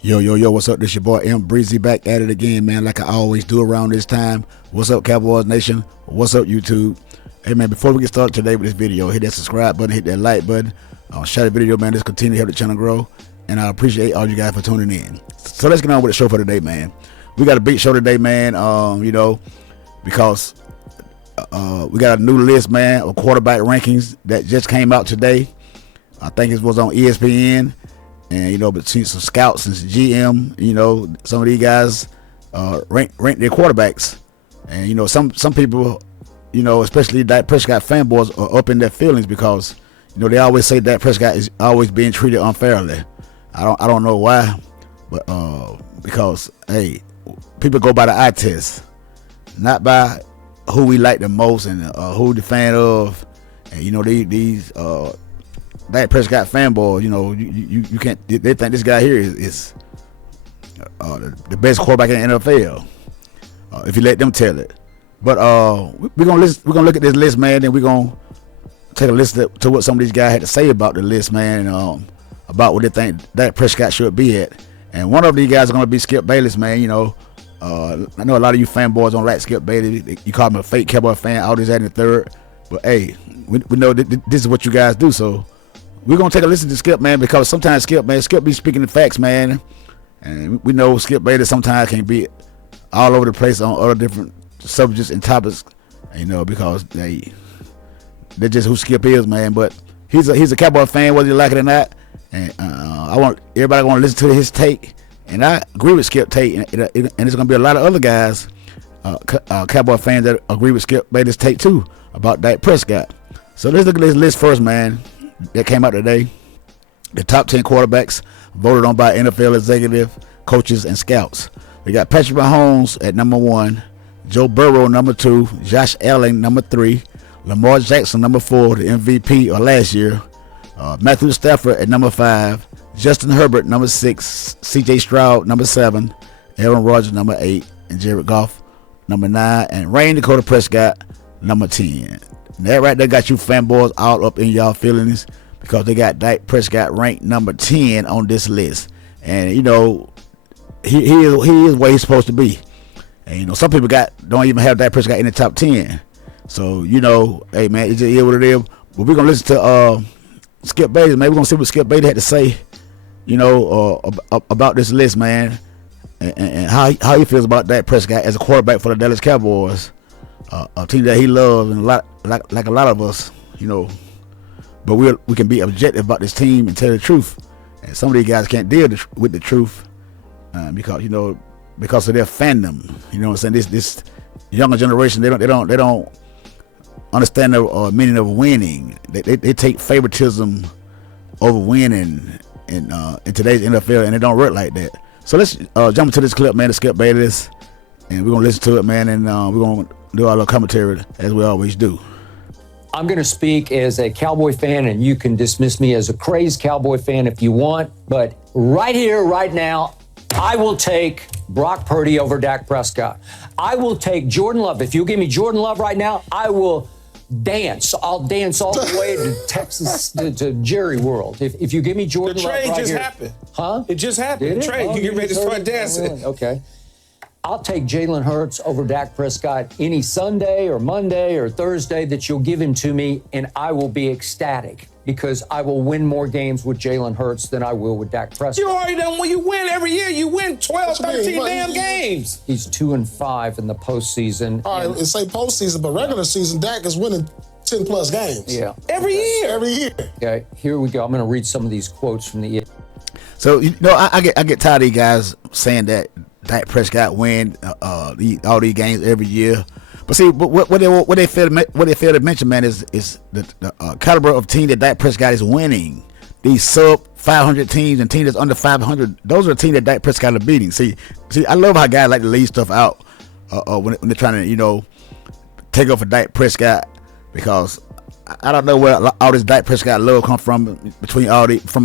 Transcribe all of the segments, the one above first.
Yo, what's up? This your boy M Breezy back at it again, man, like I always do around this time. What's up, Cowboys Nation? What's up, YouTube? Hey, man, before we get started today with this video, hit that subscribe button, hit that like button. Share the video, man. Let's continue to help the channel grow. And I appreciate all you guys for tuning in. So let's get on with the show for today, man. We got a big show today, man, because we got a new list, man, of quarterback rankings that just came out today. I think it was on ESPN. And, between some scouts and some GM, some of these guys rank their quarterbacks. And, some people, especially Dak Prescott fanboys are up in their feelings because, they always say Dak Prescott is always being treated unfairly. I don't know why, but because, hey, people go by the eye test, not by who we like the most and who the fan of. And, these Dak Prescott fanboy, you can't. They think this guy here is the best quarterback in the NFL. If you let them tell it, but we're gonna look at this list, man, and we're gonna take a listen to what some of these guys had to say about the list, man, about what they think Dak Prescott should be at. And one of these guys is gonna be Skip Bayless, man. I know a lot of you fanboys don't like Skip Bayless. You call him a fake Cowboy fan, all this, that, and the third. But hey, we know that this is what you guys do, so. We're going to take a listen to Skip, man, because sometimes Skip be speaking the facts, man. And we know Skip Bayless sometimes can be all over the place on other different subjects and topics, because they're just who Skip is, man. But he's a Cowboy fan, whether you like it or not. And I want everybody to listen to his take. And I agree with Skip take. And there's going to be a lot of other guys, Cowboy fans, that agree with Skip Bayless take, too, about Dak Prescott. So let's look at this list first, man. That came out today. The top 10 quarterbacks voted on by NFL executive, coaches, and scouts. We got Patrick Mahomes at number 1, Joe Burrow number 2, Josh Allen number 3, Lamar Jackson number 4, the MVP of last year, Matthew Stafford at number 5, Justin Herbert number 6, C.J. Stroud number 7, Aaron Rodgers number 8, and Jared Goff number 9, and Dak Prescott number 10. That right there got you fanboys all up in y'all feelings because they got Dak Prescott ranked number 10 on this list. And, he is where he's supposed to be. And, some people don't even have Dak Prescott in the top 10. So, hey, man, it's just what it is. But we're going to listen to Skip Bayless, man. We're going to see what Skip Bayless had to say, about this list, man. And how he feels about Dak Prescott as a quarterback for the Dallas Cowboys. A team that he loves, and like a lot of us, but we can be objective about this team and tell the truth. And some of these guys can't deal with the truth because of their fandom. You know what I'm saying? This younger generation, they don't understand the meaning of winning. They take favoritism over winning in today's NFL, and it don't work like that. So let's jump into this clip, man, to Skip Bayless, and we're gonna listen to it, man, and we're gonna do our little commentary as we always do. I'm going to speak as a Cowboy fan, and you can dismiss me as a crazed Cowboy fan if you want. But right here, right now, I will take Brock Purdy over Dak Prescott. I will take Jordan Love. If you give me Jordan Love right now, I will dance. I'll dance all the way to Texas, to Jerry World. If you give me Jordan Love right here. The trade just happened. Huh? It just happened. The trade. You get ready to start dancing. Really? Okay. I'll take Jalen Hurts over Dak Prescott any Sunday or Monday or Thursday that you'll give him to me, and I will be ecstatic because I will win more games with Jalen Hurts than I will with Dak Prescott. You already done when you win every year. You win 12, 13 damn games. He's 2-5 in the postseason. All right, let's say postseason, but regular season, Dak is winning 10 plus games. Yeah. Every year. Every year. Okay, here we go. I'm going to read some of these quotes from the. So I get tired of these guys saying that Dak Prescott win all these games every year. But see, what they fail to mention, man, is the caliber of team that Dak Prescott is winning. These sub 500 teams and teams that's under 500, those are the teams that Dak Prescott is beating. See, I love how guys like to leave stuff out when they're trying to take over Dak Prescott, because I don't know where all this Dak Prescott love come from from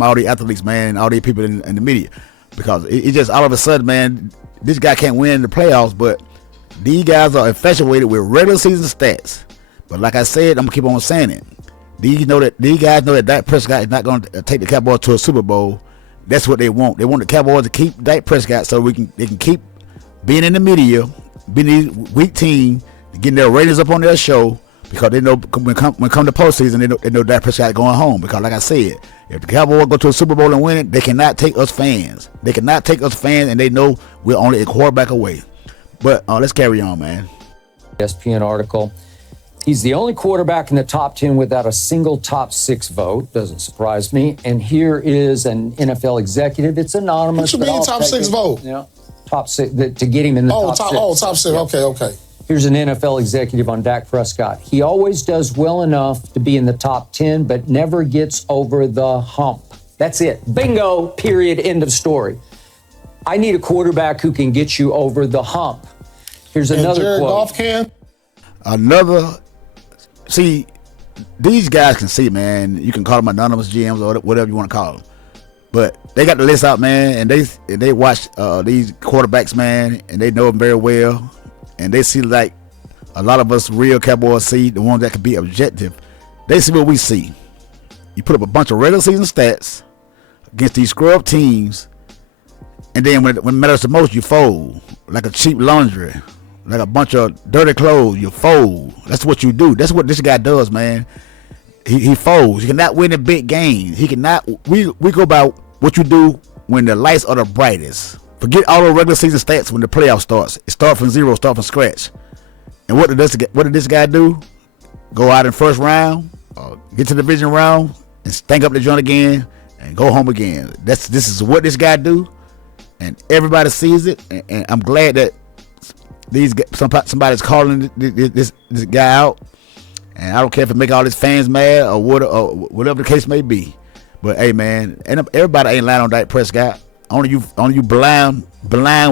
all the athletes, man, and all these people in the media, because it just all of a sudden, man, this guy can't win the playoffs, but these guys are infatuated with regular season stats. But like I said, I'm gonna keep on saying it. These guys know that Dak Prescott is not going to take the Cowboys to a Super Bowl, That's what they want. They want the Cowboys to keep Dak Prescott so they can keep being in the media, being a weak team, getting their ratings up on their show, because they know when come to postseason, they know Dak Prescott going home. Because like I said, if the Cowboys go to a Super Bowl and win it, they cannot take us fans. They cannot take us fans, and they know we're only a quarterback away. But let's carry on, man. ESPN article. He's the only quarterback in the top 10 without a single top 6 vote. Doesn't surprise me. And here is an NFL executive. It's anonymous. What you mean top 6 vote? Yeah, top 6 to get him in the top 6. Oh, top 6. Yeah. Okay. Here's an NFL executive on Dak Prescott. He always does well enough to be in the top 10, but never gets over the hump. That's it. Bingo, period, end of story. I need a quarterback who can get you over the hump. Here's another Jared quote. Goff can? See, these guys can see, man. You can call them anonymous GMs or whatever you want to call them. But they got the list out, man, and they watch these quarterbacks, man, and they know them very well. And they see, like a lot of us real Cowboys see, the ones that can be objective. They see what we see. You put up a bunch of regular season stats against these scrub teams, and then when it matters the most, you fold like a cheap laundry, like a bunch of dirty clothes. You fold. That's what you do. That's what this guy does, man. He folds. He cannot win in big games. He cannot. We go about what you do when the lights are the brightest. Forget all the regular season stats when the playoff starts. It starts from zero, start from scratch. And what did this guy do? Go out in first round, get to the division round, and stank up the joint again, and go home again. This is what this guy do, and everybody sees it. And I'm glad that somebody's calling this guy out. And I don't care if it make all his fans mad or whatever the case may be. But hey, man, and everybody ain't lying on Dak Prescott. Only you blind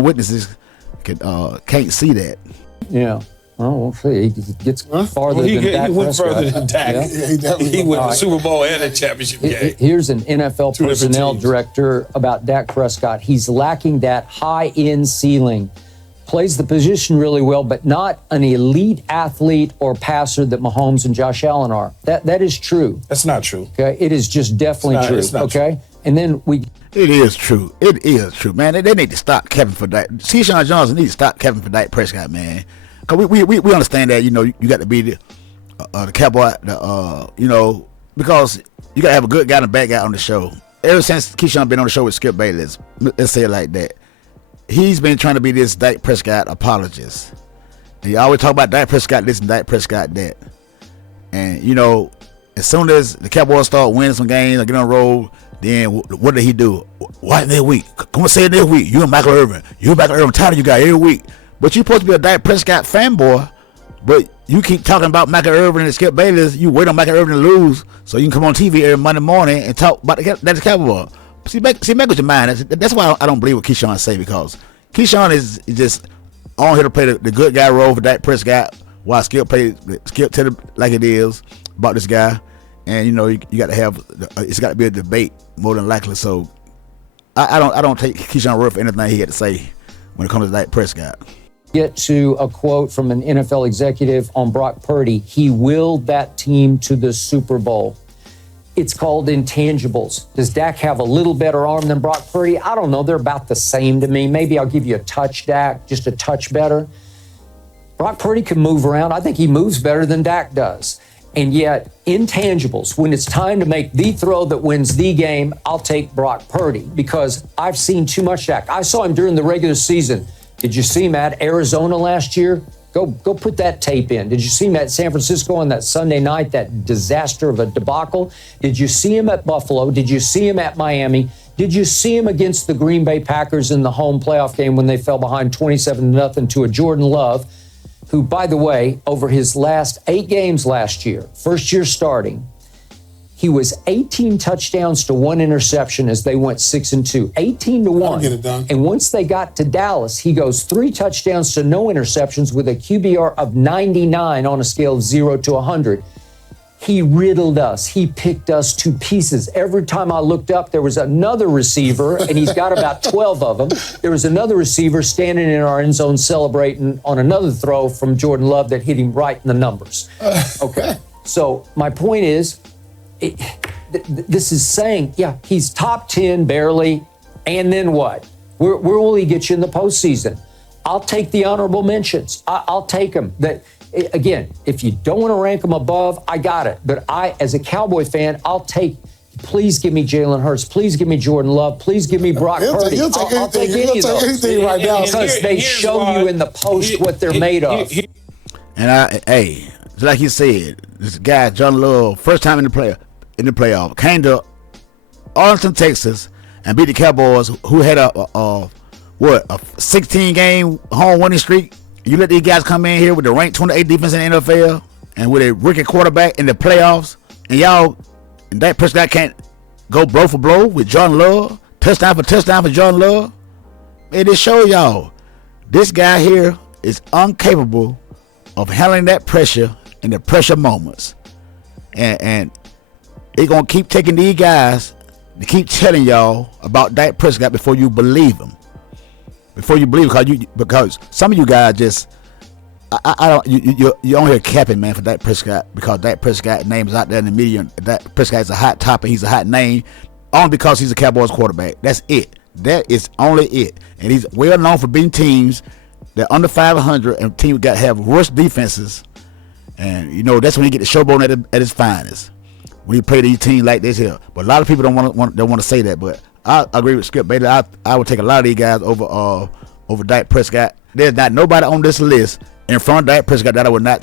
witnesses can't see that. Yeah. Oh, we'll see. He gets farther than Dak. He went Prescott. further than Dak. Yeah. He went to the Super Bowl and the championship game. Here's an NFL personnel director about Dak Prescott. He's lacking that high-end ceiling. Plays the position really well, but not an elite athlete or passer that Mahomes and Josh Allen are. That is true. That's not true. Okay, it is just definitely true. It's not okay, true. And then It is true. It is true, man. They need to stop Kevin for Dak. Keyshawn Johnson needs to stop Kevin for Dak Prescott, man. Cause we understand that, you know, you got to be the Cowboy, you know, because you got to have a good guy and a bad guy on the show. Ever since Keyshawn been on the show with Skip Bayless, let's say it like that, he's been trying to be this Dak Prescott apologist. He always talk about Dak Prescott this and Dak Prescott that. And, you know, as soon as the Cowboys start winning some games or get on the road, then what did he do? Why this week? Come on, say it this week. You and Michael Irvin. I'm tired of you guys every week. But you're supposed to be a Dak Prescott fanboy, but you keep talking about Michael Irvin and Skip Bayless. You wait on Michael Irvin to lose so you can come on TV every Monday morning and talk about the Cowboy. See, make with your mind. That's why I don't believe what Keyshawn say, because Keyshawn is just on here to play the good guy role for Dak Prescott, while Skip tell it like it is about this guy. And you know, you got to have it's got to be a debate more than likely. So I don't take Keyshawn word for anything he had to say when it comes to Dak Prescott. get to a quote from an NFL executive on Brock Purdy. He willed that team to the Super Bowl. It's called intangibles. Does Dak have a little better arm than Brock Purdy? I don't know. They're about the same to me. Maybe I'll give you a touch, Dak, just a touch better. Brock Purdy can move around. I think he moves better than Dak does. And yet, intangibles, when it's time to make the throw that wins the game, I'll take Brock Purdy because I've seen too much Dak. I saw him during the regular season. Did you see him at Arizona last year? Go put that tape in. Did you see him at San Francisco on that Sunday night, that disaster of a debacle? Did you see him at Buffalo? Did you see him at Miami? Did you see him against the Green Bay Packers in the home playoff game when they fell behind 27-0 to a Jordan Love, who, by the way, over his last 8 games last year, first year starting, he was 18 touchdowns to 1 interception as they went 6-2, 18-1. Get it done. And once they got to Dallas, he goes 3 touchdowns to no interceptions with a QBR of 99 on a scale of 0 to 100. He riddled us. He picked us to pieces. Every time I looked up, there was another receiver, and he's got about 12 of them. There was another receiver standing in our end zone celebrating on another throw from Jordan Love that hit him right in the numbers. Okay. So my point is, this is saying, yeah, he's top 10 barely, and then what? Where will he get you in the postseason? I'll take the honorable mentions. I'll take them. Again, if you don't want to rank them above, I got it. But I, as a Cowboy fan, please give me Jalen Hurts. Pleplease give me Jordan Love. Please give me Brock Purdy. I'll take any of those. anything right now. Because they show you in the post what they're made of. And like you said, this guy, John Love, first time in the playoff, came to Arlington, Texas, and beat the Cowboys, who had a 16-game home winning streak. You let these guys come in here with the ranked 28 defense in the NFL and with a rookie quarterback in the playoffs, and Dak Prescott can't go blow for blow with John Love, touchdown for John Love. Man, it shows y'all this guy here is incapable of handling that pressure in the pressure moments, and they're gonna keep taking these guys to keep telling y'all about Dak Prescott before you believe him. Because some of you guys just you on here capping, man, for Dak Prescott, because Dak Prescott name is out there in the media. Dak Prescott is a hot topic. He's a hot name only because he's a Cowboys quarterback. That's it. That is only it. And he's well known for beating teams that under 500 and teams got to have worse defenses. And that's when he get the showboat at his finest, when he play these teams like this here. But a lot of people don't want to say that. But I agree with Skip Bayless. I would take a lot of these guys over Dak Prescott. There's not nobody on this list in front of Dak Prescott that I would not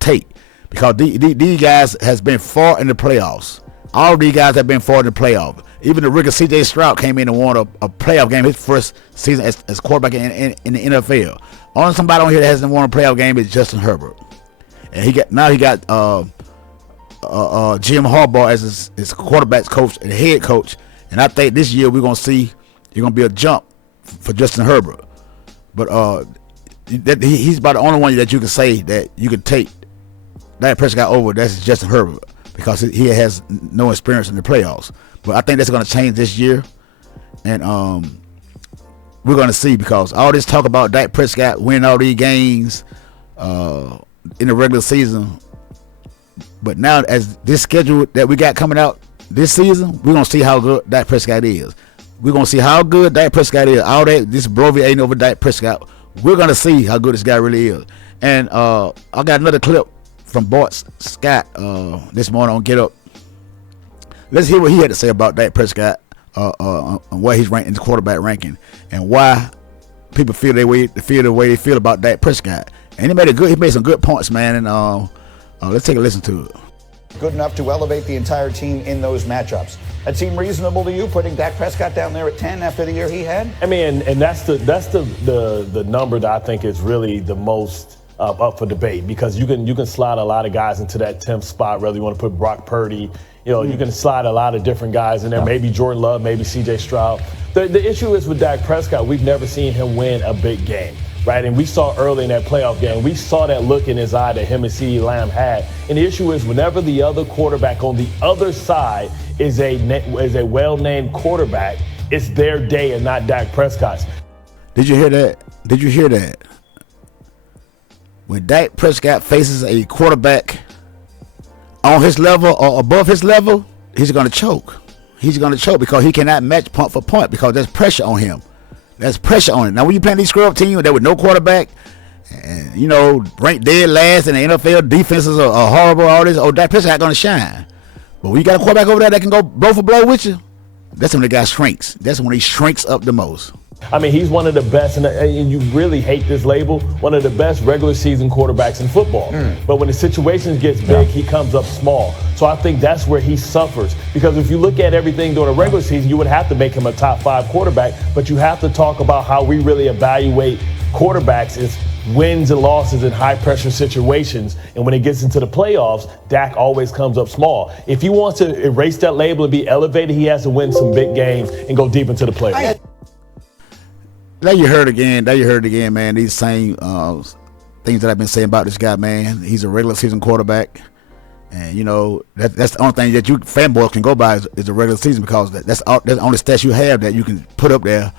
take. Because these guys has been far in the playoffs. All of these guys have been far in the playoffs. Even the rookie C.J. Stroud came in and won a playoff game his first season as quarterback in the NFL. Only somebody on here that hasn't won a playoff game is Justin Herbert. And he got Jim Harbaugh as his quarterback's coach and head coach. And I think this year we're going to be a jump for Justin Herbert. But he's about the only one that you can say that you can take Dak Prescott over. That's Justin Herbert, because he has no experience in the playoffs. But I think that's going to change this year. And we're going to see, because all this talk about Dak Prescott winning all these games in the regular season, but now as this schedule that we got coming out this season, we're going to see how good Dak Prescott is. We're going to see how good Dak Prescott is. All that, this bloviating over Dak Prescott, we're going to see how good this guy really is. And I got another clip from Bart Scott this morning on Get Up. Let's hear what he had to say about Dak Prescott, on where he's ranked in the quarterback ranking, and why people feel the way they feel about Dak Prescott. And he made some good points, man. And let's take a listen to it. Good enough to elevate the entire team in those matchups. That seem reasonable to you, putting Dak Prescott down there at 10 after the year he had? I mean, and that's the number that I think is really the most up for debate, because you can slide a lot of guys into that 10th spot, whether you want to put Brock Purdy. You can slide a lot of different guys in there, maybe Jordan Love, maybe C.J. Stroud. The issue is with Dak Prescott, we've never seen him win a big game, right? And we saw early in that playoff game, we saw that look in his eye that him and CeeDee Lamb had. And the issue is, whenever the other quarterback on the other side is a well-named quarterback, it's their day and not Dak Prescott's. Did you hear that? When Dak Prescott faces a quarterback on his level or above his level, he's going to choke. He's going to choke because he cannot match point for point, because there's pressure on him. There's pressure on him. Now, when you playing these screw-up teams that with no quarterback, and ranked dead last in the NFL, defenses are horrible, all this, Dak Prescott going to shine. But when you got a quarterback over there that can go blow for blow with you, that's when the guy shrinks. That's when he shrinks up the most. I mean, he's one of the best, and you really hate this label, one of the best regular season quarterbacks in football. But when the situation gets big, he comes up small. So I think that's where he suffers. Because if you look at everything during a regular season, you would have to make him a top 5 quarterback. But you have to talk about how we really evaluate quarterbacks is wins and losses in high-pressure situations. And when it gets into the playoffs, Dak always comes up small. If he wants to erase that label and be elevated, he has to win some big games and go deep into the playoffs. There you heard it again, man. These same things that I've been saying about this guy, man. He's a regular season quarterback. And, that's the only thing that you fanboys can go by is the regular season, because that's the only stats you have that you can put up there,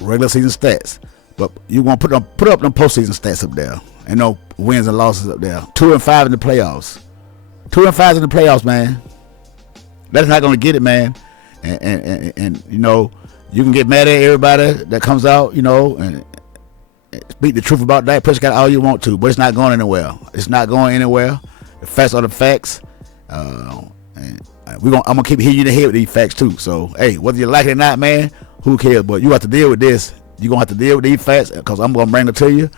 regular season stats. But you want to put up them postseason stats up there, and no wins and losses up there. 2-5 in the playoffs. 2-5 in the playoffs, man. That's not gonna get it, man. And you know, you can get mad at everybody that comes out, you know, and speak the truth about Dak Prescott all you want to, but it's not going anywhere. It's not going anywhere. The facts are the facts. And I'm gonna keep hitting you in the head with these facts too. So hey, whether you like it or not, man, who cares? But you have to deal with this. You're gonna have to deal with these facts because I'm gonna bring it to you.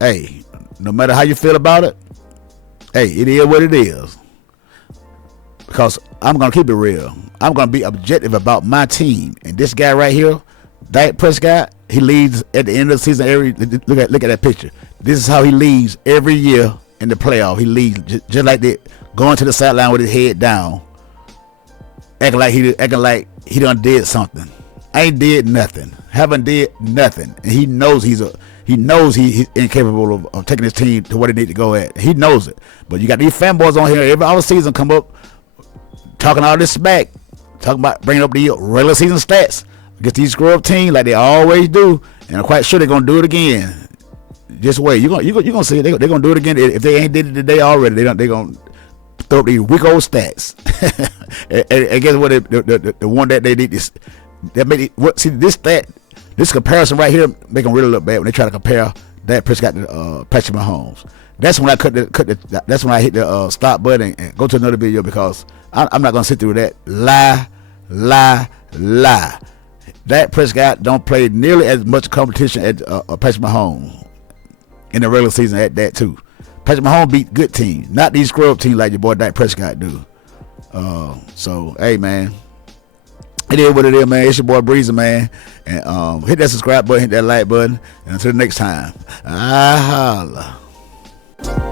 Hey, no matter how you feel about it, hey, it is what it is. Because I'm gonna keep it real. I'm gonna be objective about my team. And this guy right here, Dak Prescott, he leads at the end of the season. Look at that picture. This is how he leaves every year in the playoff. He leads just like that, going to the sideline with his head down, acting like he done did something. I ain't did nothing. Haven't did nothing. And he knows he's incapable of taking his team to where they need to go at. He knows it. But you got these fanboys on here every other season come up talking all this smack, talking about bringing up the regular season stats against these screw-up teams like they always do. And I'm quite sure they're gonna do it again. Just wait. You're gonna see it. They're gonna do it again. If they ain't did it today already, they're gonna throw up these weak old stats. and guess what? The one that they did this. That made it, what? See this comparison right here make them really look bad when they try to compare Dak Prescott to Patrick Mahomes. That's when I that's when I hit the stop button and go to another video because I'm not gonna sit through that lie. Dak Prescott don't play nearly as much competition as Patrick Mahomes in the regular season at that too. Patrick Mahomes beat good teams, not these screw up teams like your boy Dak Prescott do. So hey man. It is what it is, man. It's your boy Breezer, man. And hit that subscribe button, hit that like button. And until next time, I holla.